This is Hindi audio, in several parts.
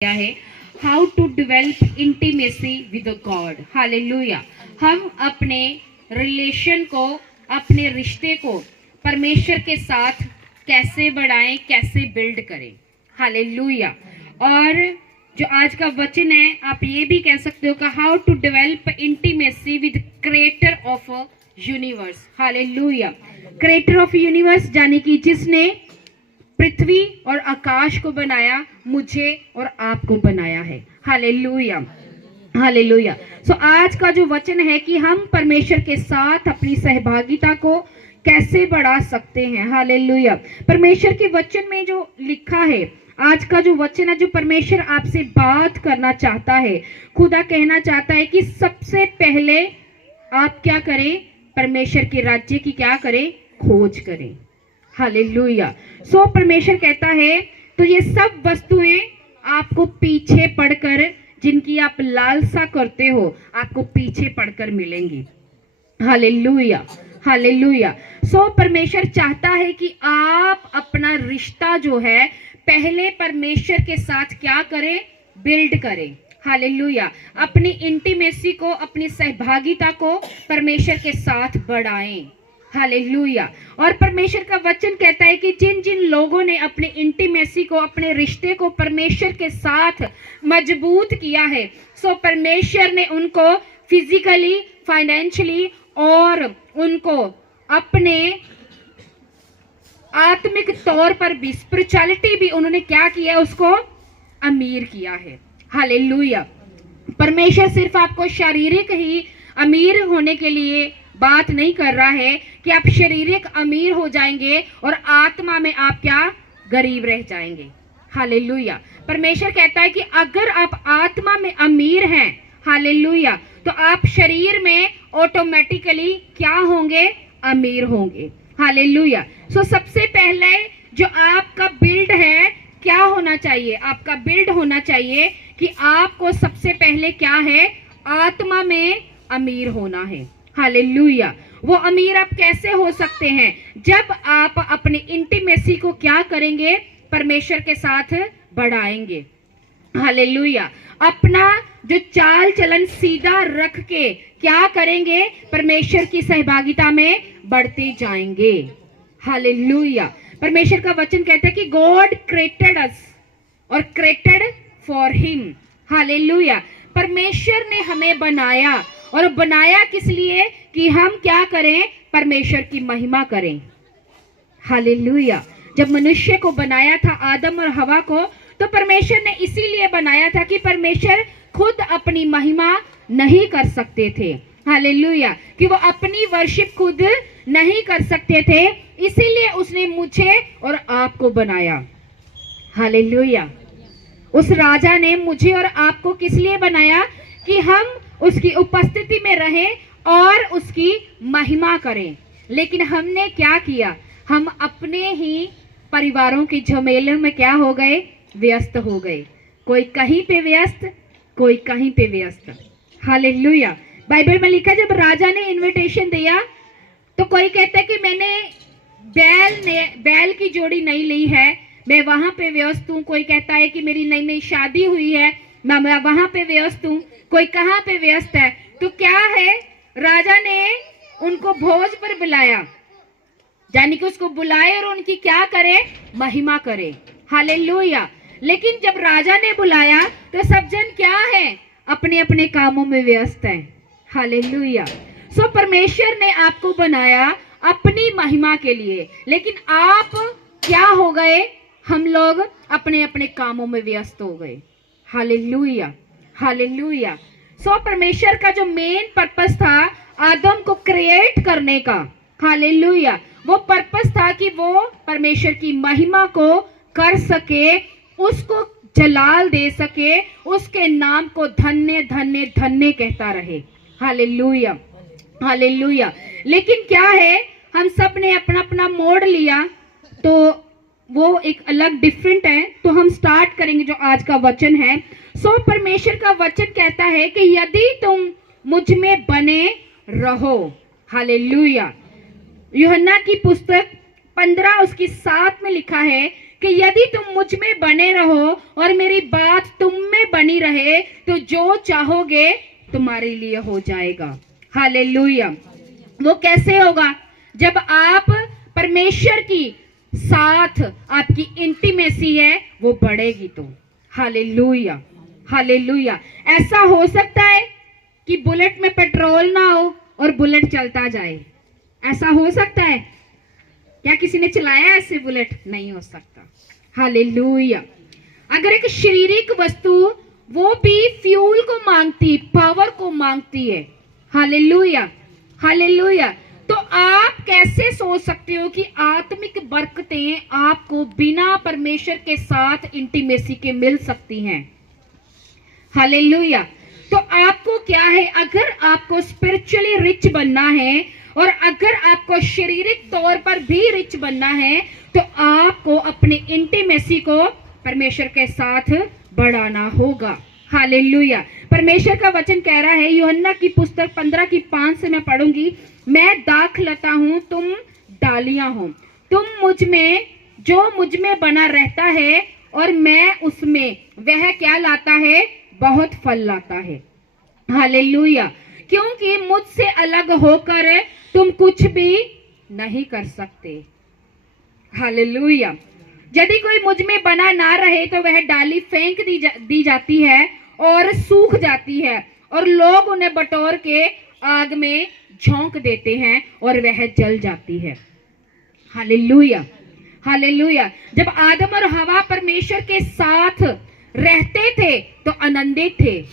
किया है how to develop intimacy with God. Hallelujah. हम अपने रिलेशन को, अपने रिश्ते को परमेश्वर के साथ कैसे बढ़ाएं, कैसे बिल्ड करें। हालेलुया। और जो आज का वचन है, आप ये भी कह सकते हो कि how to develop intimacy with creator of universe. Hallelujah. Creator of universe यानी कि जिसने पृथ्वी और आकाश को बनाया, मुझे और आपको बनाया है। Hallelujah, hallelujah. सो आज का जो वचन है कि हम परमेश्वर के साथ अपनी सहभागिता को कैसे बढ़ा सकते हैं। हालेलुया। परमेश्वर के वचन में जो लिखा है, आज का जो वचन है, जो परमेश्वर आपसे बात करना चाहता है, खुदा कहना चाहता है कि सबसे पहले आप क्या करें, परमेश्वर के राज्य की क्या करें, खोज करें। हालेलुया। सो परमेश्वर कहता है तो ये सब वस्तुएं आपको पीछे पड़कर, जिनकी आप लालसा करते हो, आपको पीछे पड़कर मिलेंगी। Hallelujah, hallelujah. सो परमेश्वर चाहता है कि आप अपना रिश्ता जो है पहले परमेश्वर के साथ क्या करें, बिल्ड करें। हालेलुया। अपनी इंटीमेसी को, अपनी सहभागिता को परमेश्वर के साथ बढ़ाएं। हालेलुया। और परमेश्वर का वचन कहता है कि जिन जिन लोगों ने अपने इंटीमेसी को, अपने रिश्ते को परमेश्वर के साथ मजबूत किया है, सो परमेश्वर ने उनको फिजिकली, फाइनेंशियली और उनको अपने आत्मिक तौर पर भी, स्पिरिचुअलिटी भी उन्होंने क्या किया, उसको अमीर किया है। हालेलुया। परमेश्वर सिर्फ आपको शारीरिक ही अमीर होने के लिए बात नहीं कर रहा है कि आप शारीरिक अमीर हो जाएंगे और आत्मा में आप क्या, गरीब रह जाएंगे। हालेलुया। परमेश्वर कहता है कि अगर आप आत्मा में अमीर हैं, हालेलुया, तो आप शरीर में ऑटोमेटिकली क्या होंगे, अमीर होंगे। हालेलुया। सो सबसे पहले जो आपका बिल्ड है, क्या होना चाहिए, आपका बिल्ड होना चाहिए कि आपको सबसे पहले क्या है, आत्मा में अमीर होना है। हालेलुया। वो अमीर आप कैसे हो सकते हैं, जब आप अपनी इंटीमेसी को क्या करेंगे, परमेश्वर के साथ बढ़ाएंगे। हालेलुया। अपना जो चाल चलन सीधा रख के क्या करेंगे, परमेश्वर की सहभागिता में बढ़ते जाएंगे। हालेलुया। परमेश्वर का वचन कहता है कि गॉड क्रिएटेड अस और क्रिएटेड फॉर हिम। हालेलुया। परमेश्वर ने हमें बनाया, और बनाया किस लिए, कि हम क्या करें, परमेश्वर की महिमा करें। हालेलुया। जब मनुष्य को बनाया था, आदम और हवा को, तो परमेश्वर ने इसीलिए बनाया था कि परमेश्वर खुद अपनी महिमा नहीं कर सकते थे। हालेलुया। कि वो अपनी वर्शिप खुद नहीं कर सकते थे, इसीलिए उसने मुझे और आपको बनाया। हालेलुया। उस राजा ने मुझे और आपको किस लिए बनाया, कि हम उसकी उपस्थिति में रहें और उसकी महिमा करें। लेकिन हमने क्या किया, हम अपने ही परिवारों के झमेलों में क्या हो गए, व्यस्त हो गए। कोई कहीं पे व्यस्त, कोई कहीं पे व्यस्त। हालेलुया। बाइबल में लिखा, जब राजा ने इनविटेशन दिया तो कोई कहता है कि मैंने बैल की जोड़ी नहीं ली है, मैं वहां पे व्यस्त हूँ। कोई कहता है कि मेरी नई नई शादी हुई है, मैं वहां पे व्यस्त हूँ। कोई कहाँ पे व्यस्त है। तो क्या है, राजा ने उनको भोज पर बुलाया, यानी कि उसको बुलाए और उनकी क्या करे, महिमा करे। हालेलुया। लेकिन जब राजा ने बुलाया तो सब जन क्या है, अपने अपने कामों में व्यस्त है। हालेलुया। सो परमेश्वर ने आपको बनाया अपनी महिमा के लिए, लेकिन आप क्या हो गए, हम लोग अपने अपने कामों में व्यस्त हो गए। Hallelujah, hallelujah. सो परमेश्वर का जो मेन पर्पस था आदम को क्रिएट करने का, हालेलुया, वो पर्पस था कि वो परमेश्वर की महिमा को कर सके, उसको जलाल दे सके, उसके नाम को धन्य धन्य धन्य कहता रहे। Hallelujah, hallelujah. लेकिन क्या है, हम सब ने अपना अपना मोड़ लिया, तो वो एक अलग डिफरेंट है। तो हम स्टार्ट करेंगे जो आज का वचन है। सो परमेश्वर का वचन कहता है कि यदि तुम मुझ में बने रहो। हालेलुया। यूहन्ना की पुस्तक 15 उसकी 7 में लिखा है कि यदि तुम मुझ में बने रहो और मेरी बात तुम में बनी रहे तो जो चाहोगे तुम्हारे लिए हो जाएगा। हालेलुया। वो कैसे होगा? जब आप परमेश्वर की साथ आपकी इंटीमेसी है वो बढ़ेगी तो। Hallelujah, hallelujah. ऐसा हो सकता है कि बुलेट में पेट्रोल ना हो और बुलेट चलता जाए, ऐसा हो सकता है? क्या किसी ने चलाया ऐसे बुलेट? नहीं हो सकता। हालेलुया। अगर एक शारीरिक वस्तु वो भी फ्यूल को मांगती, पावर को मांगती है, हालेलुया, हालेलुया, तो आप कैसे सोच सकते हो कि आत्मिक बरकतें आपको बिना परमेश्वर के साथ इंटीमेसी के मिल सकती हैं? हालेलुया। तो आपको क्या है, अगर आपको स्पिरिचुअली रिच बनना है और अगर आपको शारीरिक तौर पर भी रिच बनना है तो आपको अपने इंटीमेसी को परमेश्वर के साथ बढ़ाना होगा। हालेलुया। परमेश्वर का वचन कह रहा है, यूहन्ना की पुस्तक 15:5 से मैं पढ़ूंगी, मैं दाखलता हूं, तुम डालियां हो, तुम मुझ में, जो मुझ में बना रहता है और मैं उसमें, वह क्या लाता है? बहुत फल लाता है। हालेलुया। क्योंकि मुझसे अलग होकर तुम कुछ भी नहीं कर सकते। हालेलुया। यदि कोई मुझ में बना ना रहे तो वह डाली फेंक दी जाती है और सूख जाती है और लोग उन्हें बटोर के आग में झोंक देते हैं और वह जल जाती है। Hallelujah, hallelujah. जब आदम और हवा परमेश्वर के साथ रहते थे तो आनंदित थे।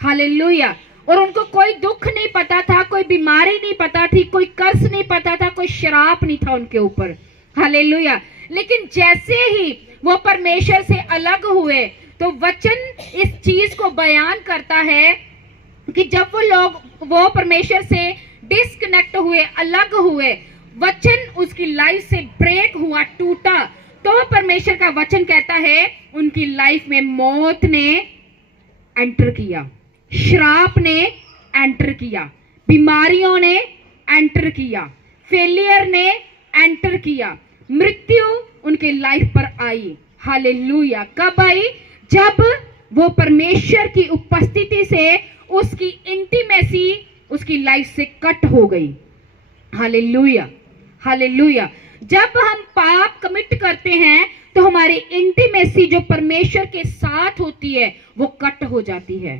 हालेलुया। और उनको कोई दुख नहीं पता था, कोई बीमारी नहीं पता थी, कोई कर्ज नहीं पता था, कोई श्राप नहीं था उनके ऊपर। हालेलुया। लेकिन जैसे ही वो परमेश्वर से अलग हुए तो वचन इस चीज को बयान करता है कि जब वो परमेश्वर से डिस्कनेक्ट हुए, अलग हुए, वचन उसकी लाइफ से ब्रेक हुआ, टूटा, तो परमेश्वर का वचन कहता है उनकी लाइफ में मौत ने एंटर किया, श्राप ने एंटर किया, बीमारियों ने एंटर किया, फेलियर ने एंटर किया, मृत्यु उनके लाइफ पर आई। हालेलुया। कब आई? जब वो परमेश्वर की उपस्थिति से उसकी इंटीमेसी उसकी लाइफ से कट हो गई। Hallelujah, hallelujah. जब हम पाप कमिट करते हैं तो हमारी इंटीमेसी जो परमेश्वर के साथ होती है वो कट हो जाती है।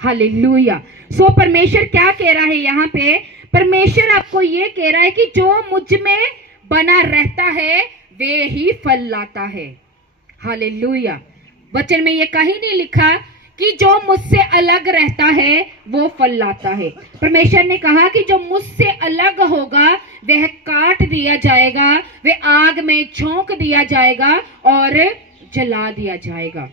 हालेलुया। सो परमेश्वर क्या कह रहा है यहाँ पे? परमेश्वर आपको ये कह रहा है कि जो मुझ में बना रहता है वे ही फल लाता है। हालेलुया। वचन में ये कहीं नहीं लिखा कि जो मुझसे अलग रहता है वो फल लाता है। परमेश्वर ने कहा कि जो मुझसे अलग होगा वह काट दिया जाएगा, वह आग में झोंक दिया जाएगा और जला दिया जाएगा।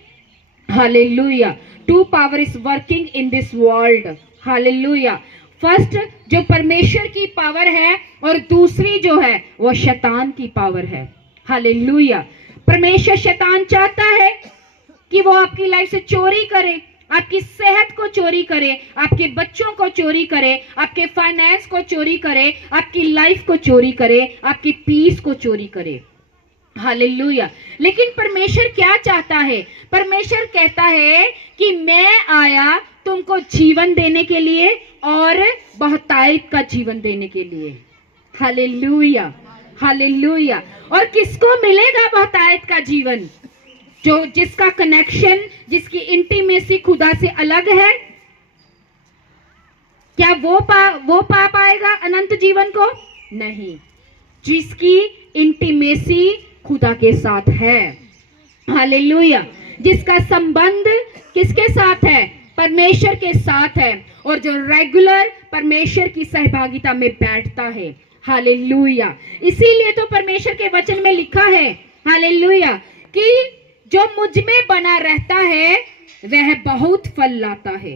Hallelujah. Two power is working in this world. Hallelujah. First जो परमेश्वर की पावर है और दूसरी जो है वो शैतान की पावर है। हालेलुया। परमेश्वर, शैतान चाहता है कि वो आपकी लाइफ से चोरी करे, आपकी सेहत को चोरी करे, आपके बच्चों को चोरी करे, आपके फाइनेंस को चोरी करे, आपकी लाइफ को चोरी करे, आपकी पीस को चोरी करे। हालेलुया। लेकिन परमेश्वर क्या चाहता है? परमेश्वर कहता है कि मैं आया तुमको जीवन देने के लिए और बहुतायत का जीवन देने के लिए। Hallelujah, hallelujah. और किसको मिलेगा बहुतायत का जीवन? जो जिसका कनेक्शन, जिसकी इंटीमेसी खुदा से अलग है। क्या वो पा पाएगा अनंत जीवन को? नहीं। जिसकी इंटीमेसी खुदा के साथ है। हालेलुया। जिसका संबंध किसके साथ है? परमेश्वर के साथ है और जो रेगुलर परमेश्वर की सहभागिता में बैठता है। हालेलुया। इसीलिए तो परमेश्वर के वचन में लिखा है, हालेलुया, कि जो मुझ में बना रहता है वह बहुत फल लाता है।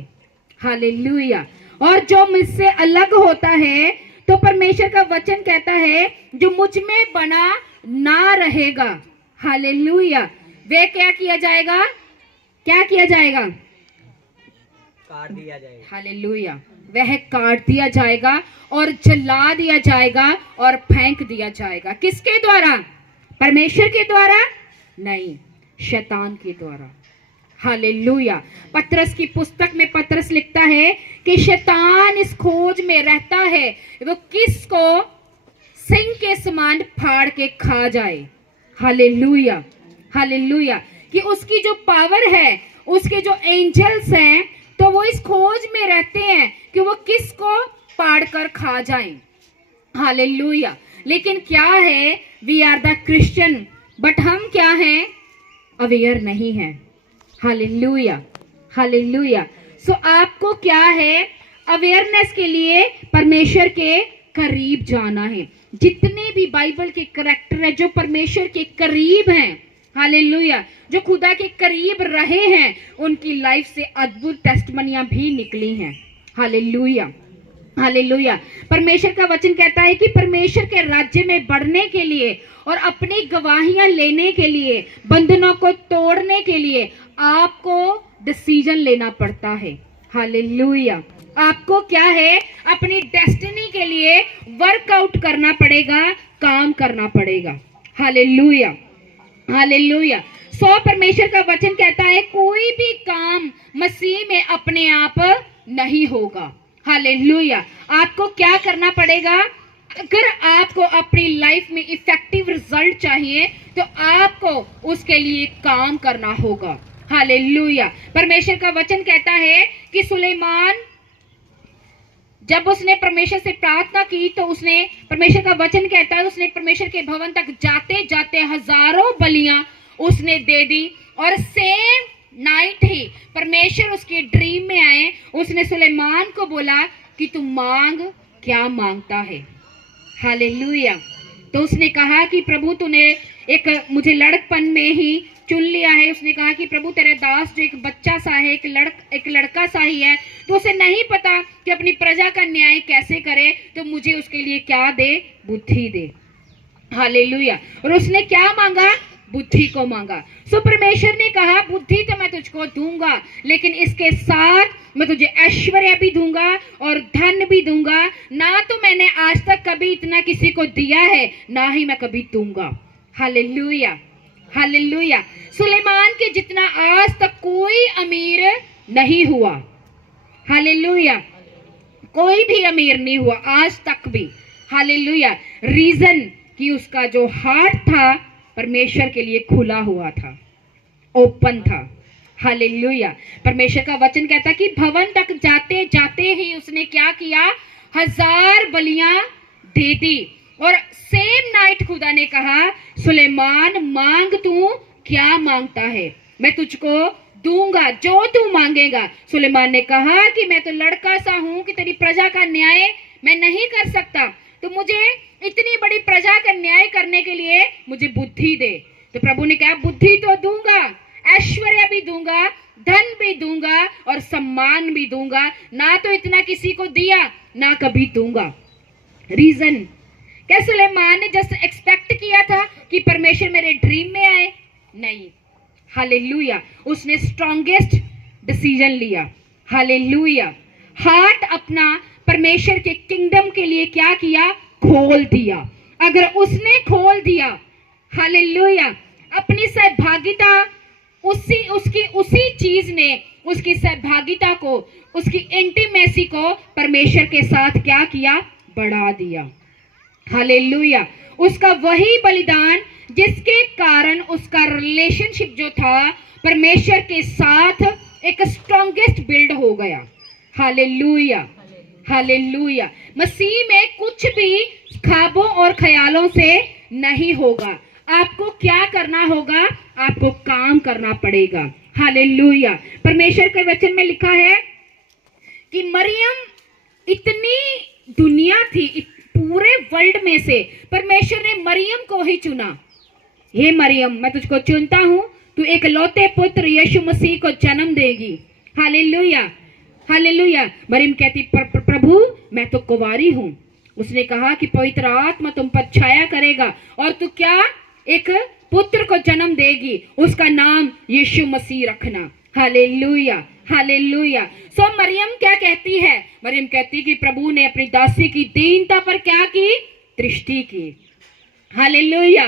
हालेलुया। और जो मुझसे अलग होता है तो परमेश्वर का वचन कहता है जो मुझ में बना ना रहेगा, हालेलुया, वे क्या किया जाएगा? क्या किया जाएगा? काट दिया जाएगा। हालेलुया। वह काट दिया जाएगा और जला दिया जाएगा और फेंक दिया जाएगा। किसके द्वारा? परमेश्वर के द्वारा? नहीं, शैतान के द्वारा। हालेलुया। पतरस की पुस्तक में पतरस लिखता है कि शैतान इस खोज में रहता है वो किसको सिंह के समान फाड़ के खा जाए। Hallelujah, hallelujah. कि उसकी जो पावर है, उसके जो एंजल्स हैं, तो वो इस खोज में रहते हैं कि वो किसको फाड़ कर खा जाएं। हालेलुया। लेकिन क्या है, we are the Christian, but हम क्या हैं, अवेयर नहीं हैं। Hallelujah, hallelujah. सो आपको क्या है, अवेयरनेस के लिए परमेश्वर के करीब जाना है। जितने भी बाइबल के करैक्टर है जो परमेश्वर के करीब हैं, हालेलुया, जो खुदा के करीब रहे हैं, उनकी लाइफ से अद्भुत टेस्टमनियां भी निकली हैं। Hallelujah, hallelujah. परमेश्वर का वचन कहता है कि परमेश्वर के राज्य में बढ़ने के लिए और अपनी गवाहियां लेने के लिए, बंधनों को तोड़ने के लिए आपको डिसीजन लेना पड़ता है। हालेलुया। आपको क्या है, अपनी डेस्टिनी के लिए वर्कआउट करना पड़ेगा, काम करना पड़ेगा। Hallelujah, hallelujah. सो परमेश्वर का वचन कहता है कोई भी काम मसीह में अपने आप नहीं होगा। हालेलुया। आपको क्या करना पड़ेगा, अगर आपको अपनी लाइफ में इफेक्टिव रिजल्ट चाहिए तो आपको उसके लिए काम करना होगा। हालेलुया। परमेश्वर का वचन कहता है कि सुलेमान जब उसने परमेश्वर से प्रार्थना की तो उसने, परमेश्वर का वचन कहता है, उसने परमेश्वर के भवन तक जाते जाते हजारों बलियां उसने दे दी। और सेम नाइट ही परमेश्वर उसके ड्रीम में आए, उसने सुलेमान को बोला कि तू मांग, क्या मांगता है। हालेलुया। तो उसने कहा कि प्रभु तूने एक मुझे लड़कपन में ही चुन लिया है। उसने कहा कि प्रभु तेरे दास जो एक बच्चा सा है, एक लड़का सा ही है, तो उसे नहीं पता कि अपनी प्रजा का न्याय कैसे करे, तो मुझे उसके लिए क्या दे, बुद्धि दे। हालेलुया। और उसने क्या मांगा, बुद्धि को मांगा। सो परमेश्वर ने कहा बुद्धि तो मैं तुझको दूंगा, लेकिन इसके साथ मैं तुझे ऐश्वर्य भी दूंगा और धन भी दूंगा। ना तो मैंने आज तक कभी इतना किसी को दिया है, ना ही मैं कभी दूंगा। Hallelujah, hallelujah. सुलेमान के जितना आज तक कोई अमीर नहीं हुआ। हालेलुया। कोई भी अमीर नहीं हुआ आज तक भी। हालेलुया। रीजन कि उसका जो हार्ट था परमेश्वर के लिए खुला हुआ था, ओपन था। हालेलुया। परमेश्वर का वचन कहता कि भवन तक जाते जाते ही उसने क्या किया, 1000 बलियां दे दी। और सेम नाइट खुदा ने कहा सुलेमान मांग, तू क्या मांगता है, मैं तुझको दूंगा जो तू मांगेगा। सुलेमान ने कहा कि मैं तो लड़का सा हूं कि तेरी प्रजा का न्याय मैं नहीं कर सकता, तो मुझे इतनी बड़ी प्रजा का न्याय करने के लिए मुझे बुद्धि दे। तो प्रभु ने कहा बुद्धि तो दूंगा, ऐश्वर्य भी दूंगा, धन भी दूंगा और सम्मान भी दूंगा। ना तो इतना किसी को दिया, ना कभी दूंगा। रीजन क्या, सुलेमान ने जस्ट एक्सपेक्ट किया था कि परमेश्वर मेरे ड्रीम में आए? नहीं। हालेलुया। उसने स्ट्रॉन्गेस्ट डिसीजन लिया। हालेलुया। हार्ट अपना परमेश्वर के किंगडम के लिए क्या किया, खोल दिया। अगर उसने खोल दिया, हालेलुया, अपनी सहभागिता उसी चीज ने उसकी सहभागिता को, उसकी इंटीमेसी को परमेश्वर के साथ क्या किया, बढ़ा दिया। हालेलुया। उसका वही बलिदान जिसके कारण उसका रिलेशनशिप जो था परमेश्वर के साथ एक स्ट्रॉन्गेस्ट बिल्ड हो गया। Hallelujah, hallelujah. मसीह में कुछ भी ख्वाबों और ख्यालों से नहीं होगा। आपको क्या करना होगा, आपको काम करना पड़ेगा। हालेलुया। परमेश्वर के वचन में लिखा है कि मरियम, इतनी दुनिया थी पूरे वर्ल्ड में से, परमेश्वर ने मरियम को ही चुना। हे मरियम, मैं तुझको चुनता हूं, तू एक लौते पुत्र यीशु मसीह को जन्म देगी। Hallelujah, hallelujah. मरियम कहती प्रभु मैं तो कुंवारी हूं। उसने कहा कि पवित्र आत्मा तुम पर छाया करेगा और तू क्या, एक पुत्र को जन्म देगी, उसका नाम यीशु मसीह रखना। Hallelujah, hallelujah. सो मरियम क्या कहती है, मरियम कहती कि प्रभु ने अपनी दासी की दीनता पर क्या की, दृष्टि की। Hallelujah,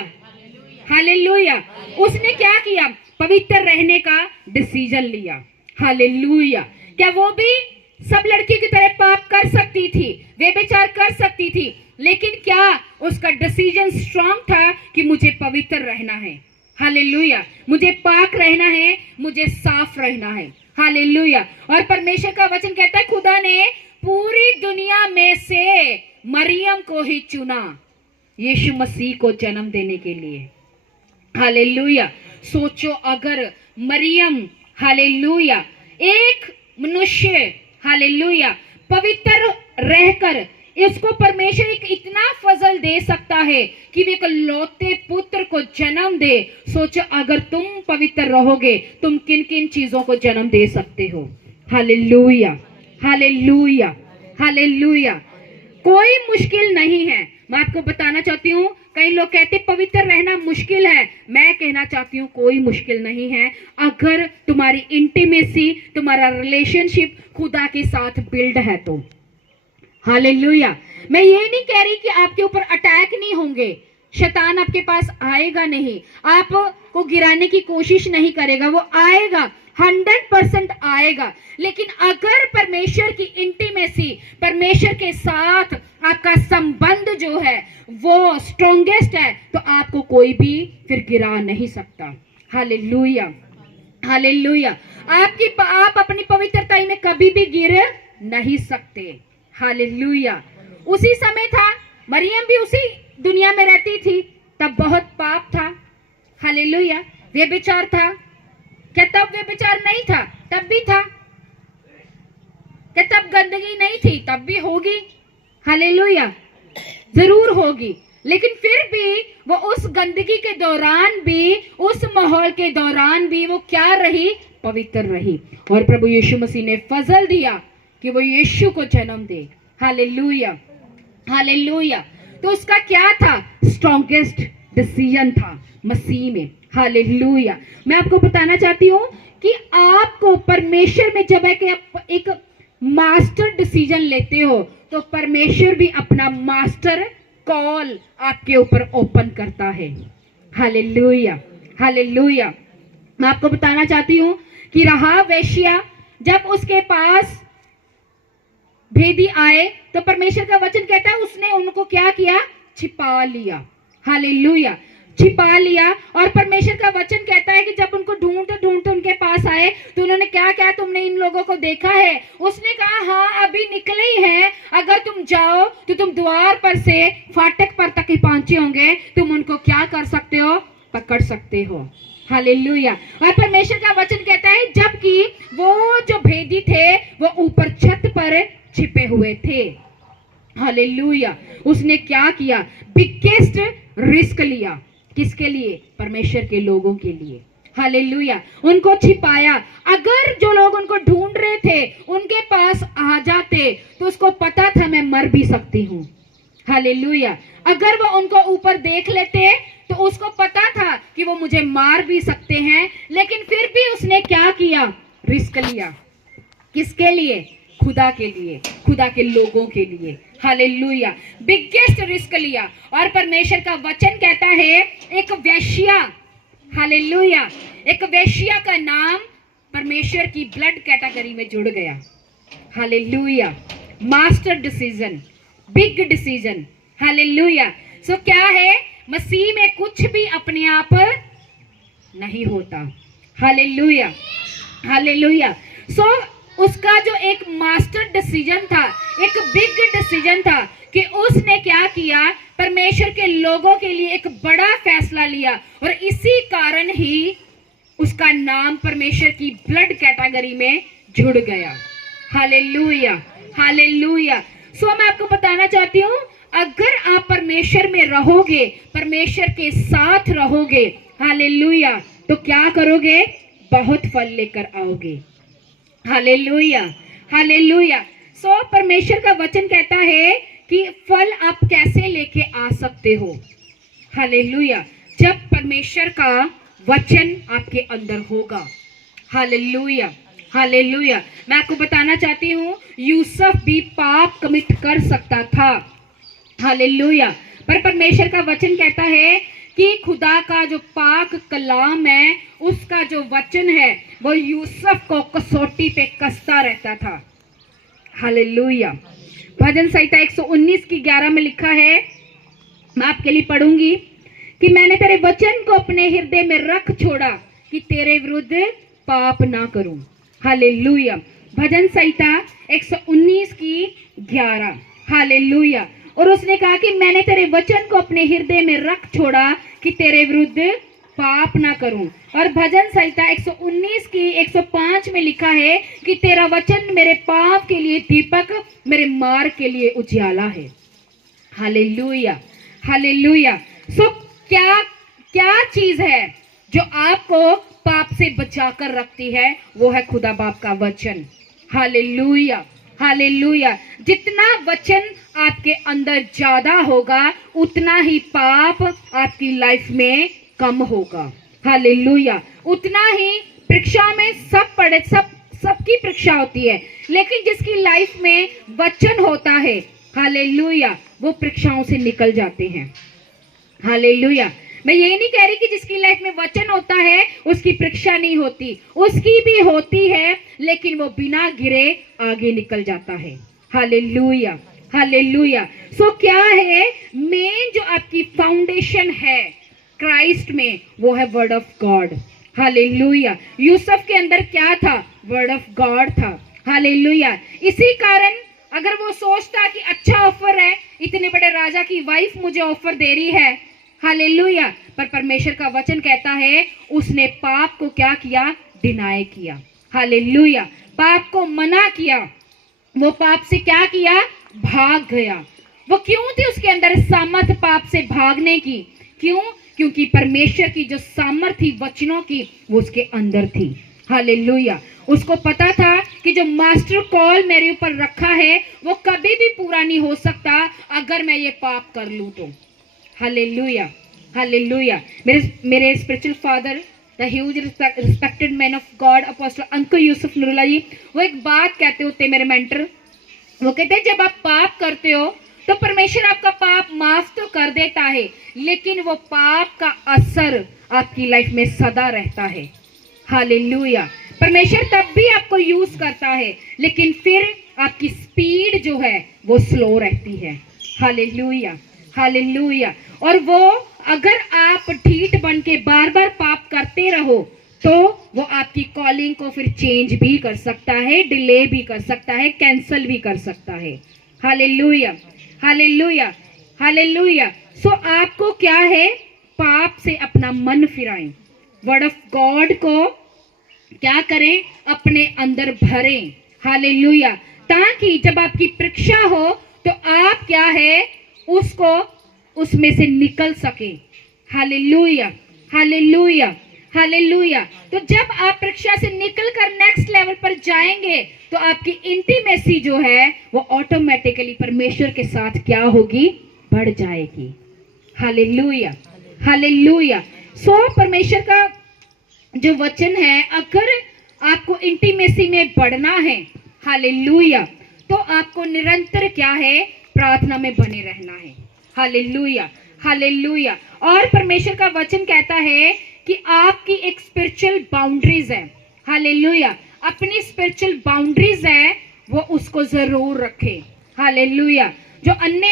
hallelujah. उसने क्या किया? पवित्र रहने का डिसीजन लिया। हालेलुया। क्या वो भी सब लड़की की तरह पाप कर सकती थी, व्यभिचार कर सकती थी, लेकिन क्या उसका डिसीजन स्ट्रांग था कि मुझे पवित्र रहना है। हालेलुया। मुझे पाक रहना है, मुझे साफ रहना है। हालेलुया। और परमेश्वर का वचन कहता है खुदा ने पूरी दुनिया में से मरियम को ही चुना यीशु मसीह को जन्म देने के लिए। हालेलुया। सोचो अगर मरियम, हालेलुया, एक मनुष्य, हालेलुया, पवित्र रहकर इसको परमेश्वर एक इतना फजल दे सकता है कि वे एक लौते पुत्र को जन्म दे। सोचो अगर तुम पवित्र रहोगे तुम किन किन चीजों को जन्म दे सकते हो। Hallelujah, hallelujah, hallelujah. कोई मुश्किल नहीं है। मैं आपको बताना चाहती हूँ, कई लोग कहते पवित्र रहना मुश्किल है, मैं कहना चाहती हूँ कोई मुश्किल नहीं है अगर तुम्हारी इंटीमेसी, तुम्हारा रिलेशनशिप खुदा के साथ बिल्ड है तो। हालेलुया। मैं ये नहीं कह रही कि आपके ऊपर अटैक नहीं होंगे, शैतान आपके पास आएगा नहीं, आपको गिराने की कोशिश नहीं करेगा, वो आएगा, 100% आएगा। लेकिन अगर परमेश्वर की इंटीमेसी, परमेश्वर के साथ आपका संबंध जो है वो स्ट्रॉन्गेस्ट है तो आपको कोई भी फिर गिरा नहीं सकता। Hallelujah, hallelujah. आप अपनी पवित्रता में कभी भी गिर नहीं सकते। हालेलुया। उसी समय था, मरियम भी उसी दुनिया में रहती थी, तब बहुत पाप था। हालेलुया। व्यभिचार था। क्या तब व्यभिचार नहीं था? तब भी था। क्या तब गंदगी नहीं थी? तब भी होगी। हालेलुया। जरूर होगी। लेकिन फिर भी वो उस गंदगी के दौरान भी, उस माहौल के दौरान भी वो क्या रही? पवित्र रही। और प्रभु यीशु मसीह ने फजल दिया कि वो यीशु को जन्म दे। Hallelujah, hallelujah. तो उसका क्या था? स्ट्रॉन्गेस्ट डिसीजन था मसीह में। हालेलुया। मैं आपको बताना चाहती हूँ कि आपको परमेश्वर में जब एक मास्टर डिसीजन लेते हो तो परमेश्वर भी अपना मास्टर कॉल आपके ऊपर ओपन करता है। Hallelujah, hallelujah. मैं आपको बताना चाहती हूँ कि राहाब वेश्या जब उसके पास भेदी आए तो परमेश्वर का वचन कहता है उसने उनको क्या किया? छिपा लिया। हालेलुया, छिपा लिया। और परमेश्वर का वचन कहता है कि जब उनको ढूंढते ढूंढते उनके पास आए तो उन्होंने क्या क्या? तुमने इन लोगों को देखा है? उसने कहा हाँ अभी निकले ही हैं, अगर तुम जाओ तो तुम द्वार पर से फाटक पर तक ही पहुंचे होंगे, तुम उनको क्या कर सकते हो? पकड़ सकते हो। हालेलुया। और परमेश्वर का वचन कहता है जबकि वो जो भेदी थे वो ऊपर छत पर छिपे हुए थे। हालेलुया। उसने क्या किया? बिगेस्ट रिस्क लिया। किसके लिए? परमेश्वर के लोगों के लिए। हालेलुया। उनको छिपाया। अगर जो लोग उनको ढूंढ रहे थे उनके पास आ जाते तो उसको पता था मैं मर भी सकती हूँ। हालेलुया। अगर वो उनको ऊपर देख लेते तो उसको पता था कि वो मुझे मार भी सकते हैं, लेकिन फिर भी उसने क्या किया? रिस्क लिया। किसके लिए? खुदा के लिए, खुदा के लोगों के लिए। हालेलुया। बिगेस्ट रिस्क लिया। और परमेश्वर का वचन कहता है एक वेश्या, हालेलुया, एक वेश्या का नाम परमेश्वर की ब्लड कैटेगरी में जुड़ गया। Hallelujah. Master decision, big decision. Hallelujah. So क्या है? मसीह में कुछ भी अपने आप नहीं होता। Hallelujah, hallelujah. सो उसका जो एक मास्टर डिसीजन था, एक बिग डिसीजन था कि उसने क्या किया? परमेश्वर के लोगों के लिए एक बड़ा फैसला लिया और इसी कारण ही उसका नाम परमेश्वर की ब्लड कैटेगरी में जुड़ गया। Hallelujah, hallelujah. सो मैं आपको बताना चाहती हूँ अगर आप परमेश्वर में रहोगे, परमेश्वर के साथ रहोगे, हालेलुया, तो क्या करोगे? बहुत फल लेकर आओगे। Hallelujah, hallelujah. सो परमेश्वर का वचन कहता है कि फल आप कैसे लेके आ सकते हो? हालेलुया। जब परमेश्वर का वचन आपके अंदर होगा। Hallelujah, hallelujah. मैं आपको बताना चाहती हूँ यूसुफ भी पाप कमिट कर सकता था। हालेलुया। पर परमेश्वर का वचन कहता है कि खुदा का जो पाक कलाम है, उसका जो वचन है, वो यूसुफ को कसौटी पे कसता रहता था। हालेलुया। भजन संहिता 119 की 11 में लिखा है, मैं आपके लिए पढ़ूंगी कि मैंने तेरे वचन को अपने हृदय में रख छोड़ा कि तेरे विरुद्ध पाप ना करूं। हालेलुया। भजन संहिता 119 की 11। हालेलुया। और उसने कहा कि मैंने तेरे वचन को अपने हृदय में रख छोड़ा कि तेरे विरुद्ध पाप ना करूं। और भजन संहिता 119 की 105 में लिखा है कि तेरा वचन मेरे पाप के लिए दीपक, मेरे मार्ग के लिए उजियाला है। हालेलुया। हालेलुया। सो क्या क्या चीज है जो आपको पाप से बचाकर रखती है? वो है खुदा बाप का वचन। हालेलुया। हालेलुया। जितना वचन आपके अंदर ज्यादा होगा, उतना ही पाप आपकी लाइफ में कम होगा। हालेलुया। उतना ही परीक्षा में सबकी परीक्षा होती है, लेकिन जिसकी लाइफ में वचन होता है, हालेलुया, वो परीक्षाओं से निकल जाते हैं। हालेलुया। मैं ये नहीं कह रही कि जिसकी लाइफ में वचन होता है उसकी परीक्षा नहीं होती, उसकी भी होती है, लेकिन वो बिना गिरे आगे निकल जाता है। हालेलुया। हालेलुया। सो क्या है मेन जो आपकी फाउंडेशन है क्राइस्ट में? वो है word of God. Hallelujah. Yusuf के अंदर क्या था? वर्ड ऑफ गॉड था। हालेलुया। इसी कारण अगर वो सोचता कि अच्छा ऑफर है, इतने बड़े राजा की वाइफ मुझे ऑफर दे रही है, हालेलुया, पर परमेश्वर का वचन कहता है उसने पाप को क्या किया? डिनाई किया। हालेलुया। पाप को मना किया। वो पाप से क्या किया? भाग गया। वो क्यों थी उसके अंदर सामर्थ पाप से भागने की? क्यों? क्योंकि परमेश्वर की जो सामर्थ थी वचनों की, वो उसके अंदर थी। हालेलुया। उसको पता था कि जो मास्टर कॉल मेरे ऊपर रखा है वो कभी भी पूरा नहीं हो सकता अगर मैं ये पाप कर लूं तो। हालेलुया। हालेलुया। मेरे spiritual father, the huge respected man of God, apostle uncle Yusuf Nurullah ji, वो एक बात कहते होते मेरे मेंटर। वो कहते हैं जब आप पाप करते हो तो परमेश्वर आपका पाप माफ तो कर देता है, लेकिन वो पाप का असर आपकी लाइफ में सदा रहता है। हालेलुया। परमेश्वर तब भी आपको यूज करता है, लेकिन फिर आपकी स्पीड जो है वो स्लो रहती है। हालेलुया। हालेलुया। और वो अगर आप ढीठ बन के बार बार पाप करते रहो तो वो आपकी कॉलिंग को फिर चेंज भी कर सकता है, डिले भी कर सकता है, कैंसल भी कर सकता है। हालेलुया। हालेलुया। हालेलुया। सो आपको क्या है? पाप से अपना मन फिराएं, वर्ड ऑफ गॉड को क्या करें? अपने अंदर भरें। हालेलुया। ताकि जब आपकी परीक्षा हो तो आप क्या है? उसको उसमें से निकल सके। हालेलुया। हालेलुया। हालेलुया। तो जब आप परीक्षा से निकल कर नेक्स्ट लेवल पर जाएंगे तो आपकी इंटीमेसी जो है वो ऑटोमेटिकली परमेश्वर के साथ क्या होगी? बढ़ जाएगी। हालेलुया। हालेलुया। सो परमेश्वर का जो वचन है, अगर आपको इंटीमेसी में बढ़ना है, हालेलुया, तो आपको निरंतर क्या है? प्रार्थना में बने रहना है। हालेलुया। हालेलुया। और परमेश्वर का वचन कहता है कि आपकी एक स्पिरिचुअल बाउंड्रीज है। हालेलुया। अपनी स्पिरिचुअल बाउंड्रीज है वो उसको जरूर रखें। हालेलुया। जो अन्य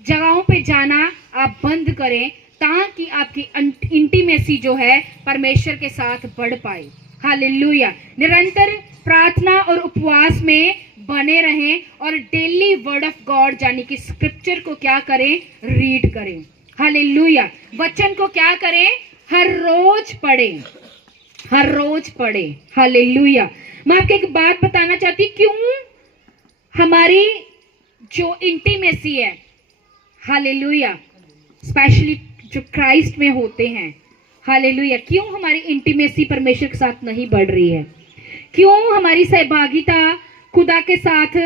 जगहों पे जाना आप बंद करें ताकि आपकी इंटीमेसी जो है परमेश्वर के साथ बढ़ पाए। हालेलुया। निरंतर प्रार्थना और उपवास में बने रहें और डेली वर्ड ऑफ गॉड यानी कि स्क्रिप्चर को क्या करें? रीड करें। हालेलुया। वचन को क्या करें? हर रोज पढ़ें। हर रोज पढ़ें। हालेलुया। मैं आपको एक बात बताना चाहती हूँ, क्यों हमारी जो इंटीमेसी है, हालेलुया, स्पेशली जो क्राइस्ट में होते हैं, हालेलुया, क्यों हमारी इंटीमेसी परमेश्वर के साथ नहीं बढ़ रही है? क्यों हमारी सहभागिता खुदा के साथ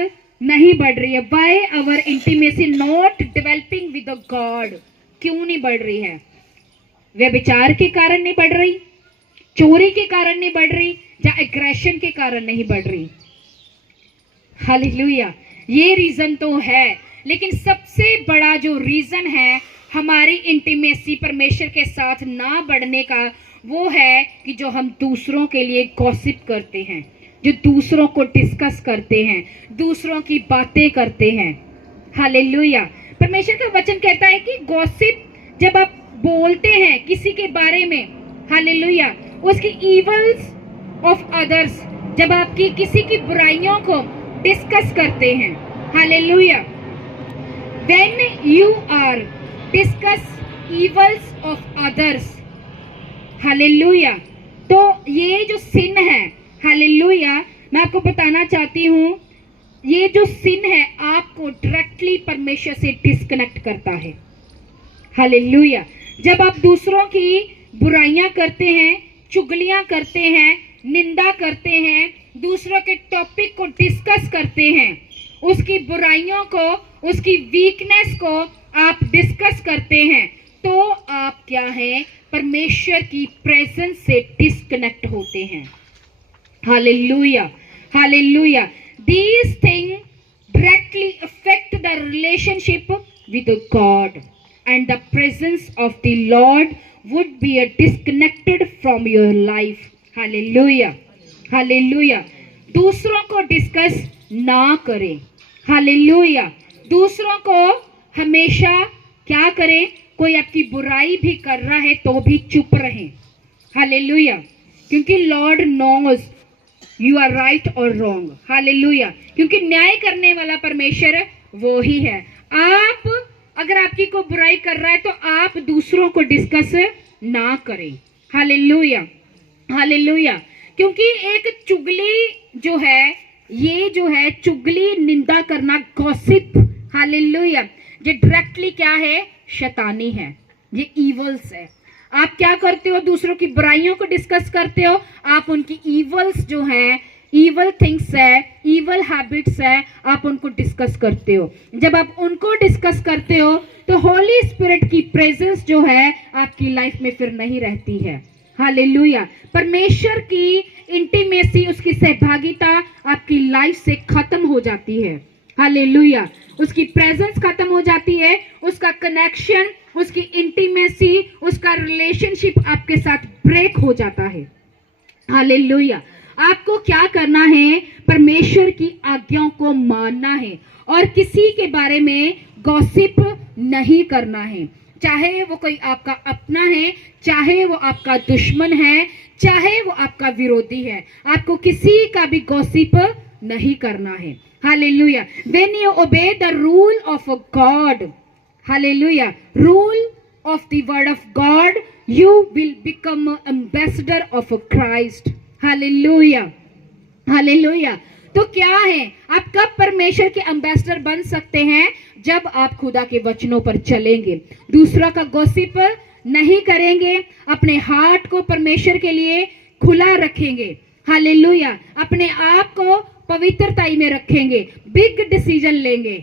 नहीं बढ़ रही है? Why our intimacy not developing with God? क्यों नहीं बढ़ रही है? व्यभिचार के कारण नहीं बढ़ रही, चोरी के कारण नहीं बढ़ रही, या एग्रेशन के कारण नहीं बढ़ रही? हालेलुया। ये रीजन तो है, लेकिन सबसे बड़ा जो रीजन है, हमारी इंटीमेसी परमेश्वर के साथ ना बढ़ने का वो है कि जो हम दूसरों के लिए गॉसिप करते हैं, जो दूसरों को डिस्कस करते हैं, दूसरों की बातें करते हैं। हालेलुया। परमेश्वर का वचन कहता है कि गॉसिप जब आप बोलते हैं किसी के बारे में, हालेलुया, उसकी इवल्स ऑफ अदर्स, जब आपकी किसी की बुराइयों को डिस्कस करते हैं, hallelujah, when you are discuss evils of others, hallelujah, तो ये जो सिन है, हालेलुया, मैं आपको बताना चाहती हूँ, ये जो सिन है आपको डायरेक्टली परमेश्वर से डिस्कनेक्ट करता है। हालेलुया। जब आप दूसरों की बुराइयां करते हैं, चुगलियां करते हैं, निंदा करते हैं, दूसरों के टॉपिक को डिस्कस करते हैं, उसकी बुराइयों को, उसकी वीकनेस को आप डिस्कस करते हैं, तो आप क्या है, परमेश्वर की प्रेजेंस से डिस्कनेक्ट होते हैं। Hallelujah, hallelujah. These things directly affect the relationship with God, and the presence of the Lord would be disconnected from your life. Hallelujah, hallelujah. दूसरों को डिस्कस ना करें। हालेलुया। दूसरों को हमेशा क्या करें, कोई आपकी बुराई भी कर रहा है तो भी चुप रहें। हालेलुया। क्योंकि Lord knows you are right और रॉन्ग। हालेलुया। क्योंकि न्याय करने वाला परमेश्वर वो ही है। आप अगर आपकी कोई बुराई कर रहा है तो आप दूसरों को डिस्कस ना करें। Hallelujah, hallelujah. क्योंकि एक चुगली जो है, ये जो है चुगली, निंदा करना, गॉसिप, हालेलुया, ये डायरेक्टली क्या है, शैतानी है, ये इवल्स है। आप क्या करते हो, दूसरों की बुराइयों को डिस्कस करते हो, आप उनकी इवल्स जो है, इवल थिंग्स है, इवल हैबिट्स है, आप उनको डिस्कस करते हो। जब आप उनको डिस्कस करते हो तो होली स्पिरिट की प्रेजेंस जो है आपकी लाइफ में फिर नहीं रहती है। हालेलुया। परमेश्वर की इंटीमेसी, उसकी सहभागिता आपकी लाइफ से खत्म हो जाती है। हालेलुया। उसकी प्रेजेंस खत्म हो जाती है, उसका कनेक्शन, उसकी इंटीमेसी, उसका रिलेशनशिप आपके साथ ब्रेक हो जाता है। हालेलुया। आपको क्या करना है, परमेश्वर की आज्ञाओं को मानना है और किसी के बारे में गॉसिप नहीं करना है, चाहे वो कोई आपका अपना है, चाहे वो आपका दुश्मन है, चाहे वो आपका विरोधी है। आपको किसी का भी गॉसिप नहीं करना है। Hallelujah. When you obey the rule of God, hallelujah, rule of the word of God, you will become an ambassador of Christ. Hallelujah, hallelujah. तो क्या है, आप कब परमेश्वर के एम्बेसडर बन सकते हैं, जब आप खुदा के वचनों पर चलेंगे, दूसरा का गॉसिप नहीं करेंगे, अपने हार्ट को परमेश्वर के लिए खुला रखेंगे। हालेलुया। अपने आप को पवित्रताई में रखेंगे, बिग डिसीजन लेंगे।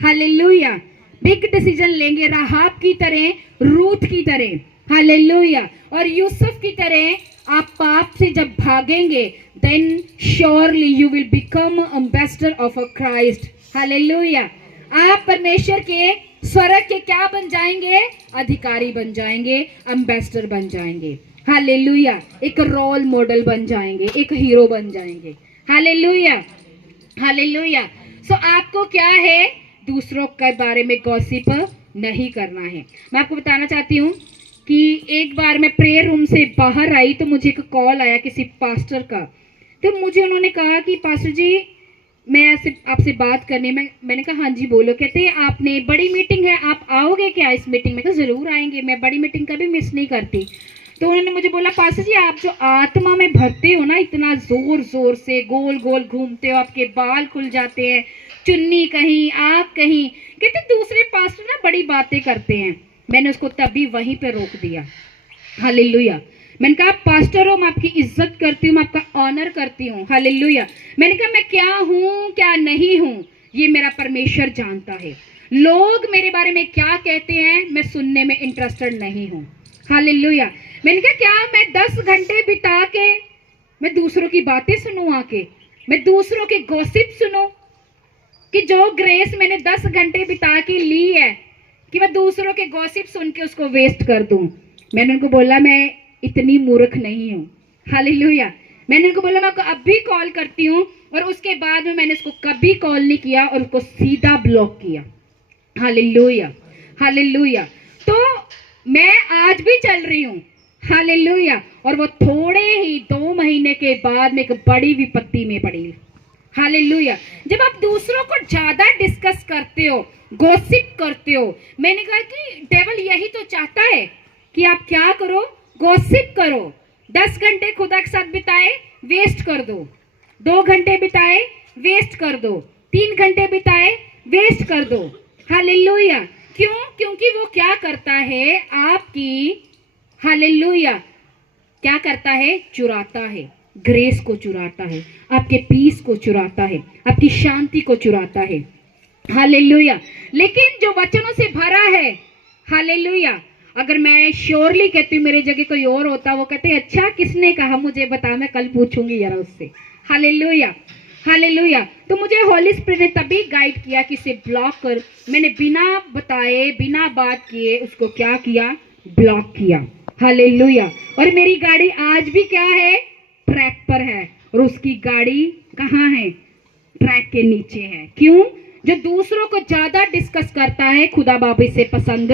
हालेलुया। बिग डिसीजन लेंगे, राहाब की तरह, रूथ की तरह। हालेलुया। और यूसुफ की तरह आप पाप से जब भागेंगे, then surely you will become ambassador of Christ. Hallelujah. आप परमेश्वर के स्वर्ग के क्या बन जाएंगे, अधिकारी बन जाएंगे, एम्बेसडर बन जाएंगे। हालेलुया। एक रोल मॉडल बन जाएंगे, एक हीरो बन जाएंगे। Hallelujah, hallelujah. सो आपको क्या है, दूसरों के बारे में गॉसिप नहीं करना है। मैं आपको बताना चाहती हूँ कि एक बार मैं प्रेयर रूम से बाहर आई तो मुझे एक कॉल आया किसी पास्टर का। तो मुझे उन्होंने कहा कि पास्टर जी मैं आपसे बात करने में, मैंने कहा हाँ जी बोलो। कहते हैं आपने बड़ी मीटिंग है, आप आओगे क्या इस मीटिंग में? कहा जरूर आएंगे, मैं बड़ी मीटिंग कभी मिस नहीं करती। तो उन्होंने मुझे बोला पास्टर जी आप जो आत्मा में भरते हो ना, इतना जोर जोर से गोल गोल घूमते हो, आपके बाल खुल जाते हैं, चुन्नी कहीं, आग कहीं। कहते दूसरे पास्टर ना बड़ी बातें करते हैं। मैंने उसको तभी वहीं पे रोक दिया। हालेलुया। मैंने कहा पास्टर हो, मैं आपकी इज्जत करती हूँ, मैं आपका ऑनर करती हूँ। हालेलुया। मैंने कहा मैं क्या हूँ क्या नहीं हूँ ये मेरा परमेश्वर जानता है। लोग मेरे बारे में क्या कहते हैं मैं सुनने में इंटरेस्टेड नहीं हूँ। हालेलुया। मैंने कहा क्या मैं 10 घंटे बिता के मैं दूसरों की बातें सुनूं, आके मैं दूसरों के गॉसिप सुनूं, कि जो ग्रेस मैंने 10 घंटे बिता के ली है कि मैं दूसरों के गॉसिप सुन के उसको वेस्ट कर दूं। मैंने उनको बोला मैं इतनी मूर्ख नहीं हूँ। हालेलुया। मैंने उनको बोला मैं आपको अब भी कॉल करती हूँ, और उसके बाद में मैंने उसको कभी कॉल नहीं किया और उसको सीधा ब्लॉक किया। Hallelujah, hallelujah. तो मैं आज भी चल रही हूँ। हालेलुया। और वो थोड़े ही 2 महीने के बाद में एक बड़ी विपत्ति में पड़ी। हालेलुया। जब आप दूसरों को ज्यादा डिस्कस करते हो, गॉसिप करते हो, मैंने कहा कि डेविल यही तो चाहता है कि आप क्या करो, गॉसिप करो। 10 घंटे खुदा के साथ बिताए, वेस्ट कर दो। 2 घंटे बिताए, वेस्ट कर दो। 3 घंटे बिताए, वेस्ट कर दो। हालेलुया। क्यों? क्योंकि वो क्या करता है, आपकी हालेलुया क्या करता है, चुराता है। ग्रेस को चुराता है, आपके पीस को चुराता है, आपकी शांति को चुराता है। हालेलुया। लेकिन जो वचनों से भरा है, हालेलुया, अगर मैं श्योरली कहती हूँ मेरे जगह कोई और होता, वो कहते हैं अच्छा किसने कहा मुझे बता, मैं कल पूछूंगी जरा उससे। Hallelujah, hallelujah. तो मुझे होली स्पिरिट ने तभी गाइड किया कि इसे ब्लॉक कर। मैंने बिना बताए, बिना बात किए उसको क्या किया, ब्लॉक किया। हालेलुया। और मेरी गाड़ी आज भी क्या है, ट्रैक पर है, और उसकी गाड़ी कहाँ है, ट्रैक के नीचे है। क्यों? जो दूसरों को ज्यादा डिस्कस करता है, खुदा बाबा इसे पसंद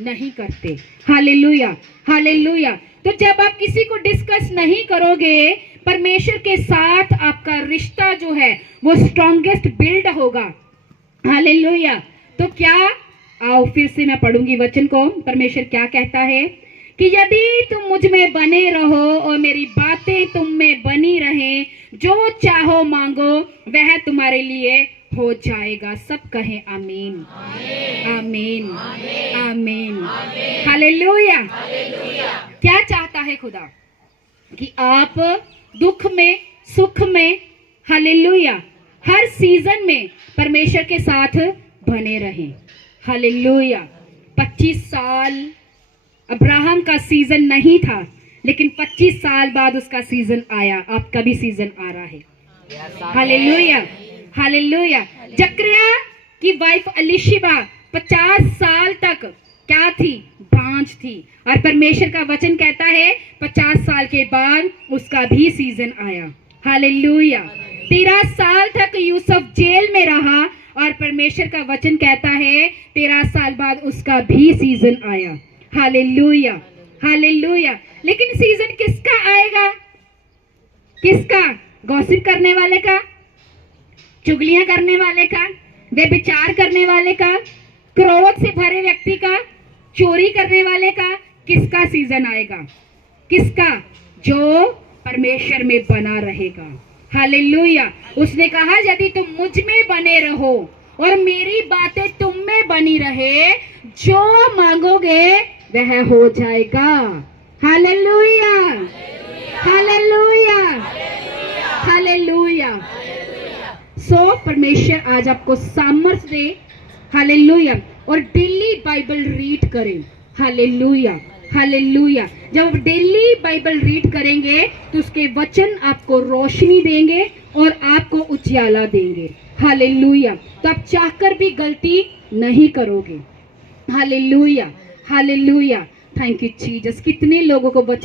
नहीं करते। Hallelujah, hallelujah. तो जब आप किसी को डिस्कस नहीं करोगे, परमेश्वर के साथ आपका रिश्ता जो है वो स्ट्रॉन्गेस्ट बिल्ड होगा। हालेलुया। तो क्या, आओ फिर से मैं पढ़ूंगी वचन को। परमेश्वर क्या कहता है कि यदि तुम मुझ में बने रहो और मेरी बातें तुम में बनी रहें, जो चाहो मांगो वह तुम्हारे लिए हो जाएगा। सब कहें आमीन, आमीन, आमीन। हालेलुया। क्या चाहता है खुदा? कि आप दुख में, सुख में, हालेलुया, हर सीजन में परमेश्वर के साथ बने रहें। हालेलुया। 25 साल अब्राहम का सीजन नहीं था, लेकिन 25 साल बाद उसका सीजन आया। आपका भी सीजन आ रहा है। Hallelujah, hallelujah. जकरिया की वाइफ अलीशिबा 50 साल तक क्या थी, बांझ थी, और परमेश्वर का वचन कहता है 50 साल के बाद उसका भी सीजन आया। हालेलुया। 13 साल तक यूसुफ जेल में रहा, और परमेश्वर का वचन कहता है 13 साल बाद उसका भी सीजन आया। Hallelujah, hallelujah. लेकिन सीजन किसका आएगा? किसका? गॉसिप करने वाले का, चुगलियां करने वाले का, व्यभिचार करने वाले का, क्रोध से भरे व्यक्ति का, चोरी करने वाले का? किसका सीजन आएगा? किसका? जो परमेश्वर में बना रहेगा। हालेलुया। उसने कहा यदि तुम मुझ में बने रहो और मेरी बातें तुम में बनी रहे, जो मांगोगे वह हो जाएगा। Hallelujah, hallelujah, hallelujah. सो परमेश्वर आज आपको सामर्थ्य दे। हालेलुया। और डेली बाइबल रीड करें। Hallelujah, hallelujah. जब आप डेली बाइबल रीड करेंगे तो उसके वचन आपको रोशनी देंगे और आपको उजियाला देंगे। हालेलुया। तो आप चाहकर भी गलती नहीं करोगे। Hallelujah, hallelujah. Thank you Jesus. कितने लोगों को वचन